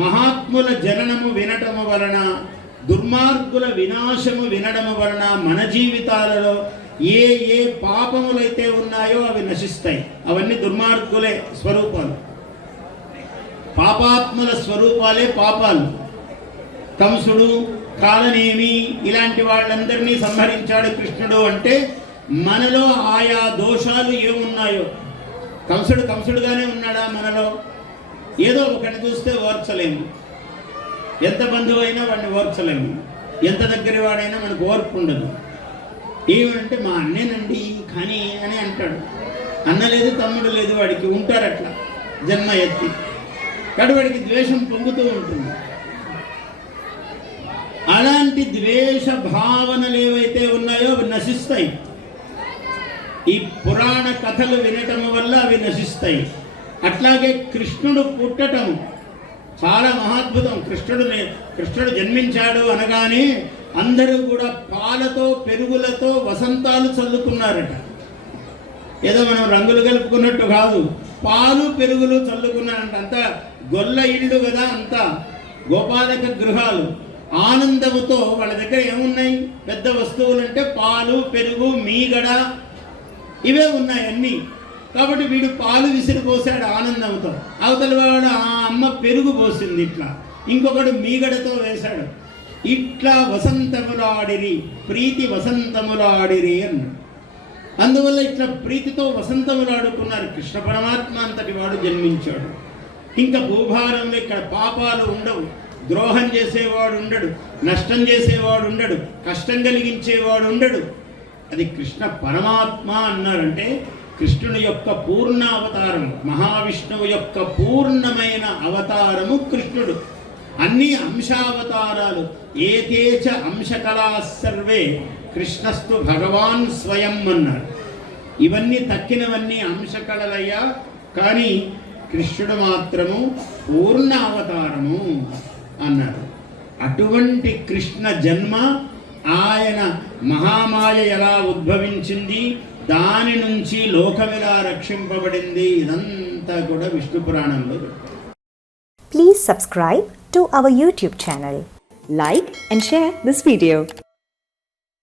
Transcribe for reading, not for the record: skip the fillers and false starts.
మహాత్ముల జననము వినటము వలన, దుర్మార్గుల వినాశము వినడము వలన మన జీవితాలలో ఏ ఏ పాపములైతే ఉన్నాయో అవి నశిస్తాయి. అవన్నీ దుర్మార్గులే స్వరూపాలు, పాపాత్ముల స్వరూపాలే పాపాలు. కంసుడు, కాలనేమి ఇలాంటి వాళ్ళందరినీ సంహరించాడు కృష్ణుడు అంటే మనలో ఆయా దోషాలు ఏమున్నాయో. కంసుడుగానే ఉన్నాడా మనలో? ఏదో ఒకటి చూస్తే ఓర్చలేము, ఎంత బంధువు అయినా వాడిని ఓర్చలేము, ఎంత దగ్గర వాడైనా మనకు ఓర్పు ఉండదు. ఏమంటే మా అన్నేనండి కానీ అని అంటాడు. అన్న లేదు, తమ్ముడు లేదు, వాడికి ఉంటారు అట్లా జన్మ ఎత్తి. కాబట్టి వాడికి ద్వేషం పొంగుతూ ఉంటుంది. అలాంటి ద్వేష భావనలు ఏవైతే ఉన్నాయో అవి నశిస్తాయి. ఈ పురాణ కథలు వినటం వల్ల అవి నశిస్తాయి. అట్లాగే కృష్ణుడు పుట్టటం చాలా మహాద్భుతం. కృష్ణుడు జన్మించాడు అనగానే అందరూ కూడా పాలతో పెరుగులతో వసంతాలు చల్లుకున్నారట. ఏదో మనం రంగులు కలుపుకున్నట్టు కాదు, పాలు పెరుగులు చల్లుకున్నారంట. అంతా గొల్ల ఇళ్ళు కదా, అంతా గోపాలక గృహాలు. ఆనందముతో వాళ్ళ దగ్గర ఏమున్నాయి పెద్ద వస్తువులు అంటే పాలు, పెరుగు, మీగడ ఇవే ఉన్నాయి అన్నీ. కాబట్టి వీడు పాలు విసిరిపోసాడు ఆనందంతో, అవతల వాడు ఆ అమ్మ పెరుగు పోసింది ఇట్లా, ఇంకొకడు మీగడతో వేశాడు. ఇట్లా వసంతములాడిరి, ప్రీతి వసంతములాడిరి అన్నాడు. అందువల్ల ఇట్లా ప్రీతితో వసంతములాడుకున్నారు. కృష్ణ పరమాత్మ అంతటి వాడు జన్మించాడు. ఇంకా భూభారంలో ఇక్కడ పాపాలు ఉండవు, ద్రోహం చేసేవాడు ఉండడు, నష్టం చేసేవాడు ఉండడు, కష్టం కలిగించేవాడు ఉండడు. అది కృష్ణ పరమాత్మ అన్నారంటే కృష్ణుని యొక్క పూర్ణ అవతారం, మహావిష్ణువు యొక్క పూర్ణమైన అవతారము కృష్ణుడు. అన్ని అంశావతారాలు, ఏకేచ అంశకళా సర్వే కృష్ణస్తు భగవాన్ స్వయం అన్నారు. ఇవన్నీ తక్కినవన్నీ అంశకళలయ్యా, కానీ కృష్ణుడు మాత్రము పూర్ణ అవతారము అన్నారు. అటువంటి కృష్ణ జన్మ, ఆయన మహామాయ ఎలా ఉద్భవించింది, దాని నుంచి లోకం ఎలా రక్షింపబడింది, ఇదంతా కూడా విష్ణు పురాణంలో. Please subscribe to our YouTube channel. Like and share this video.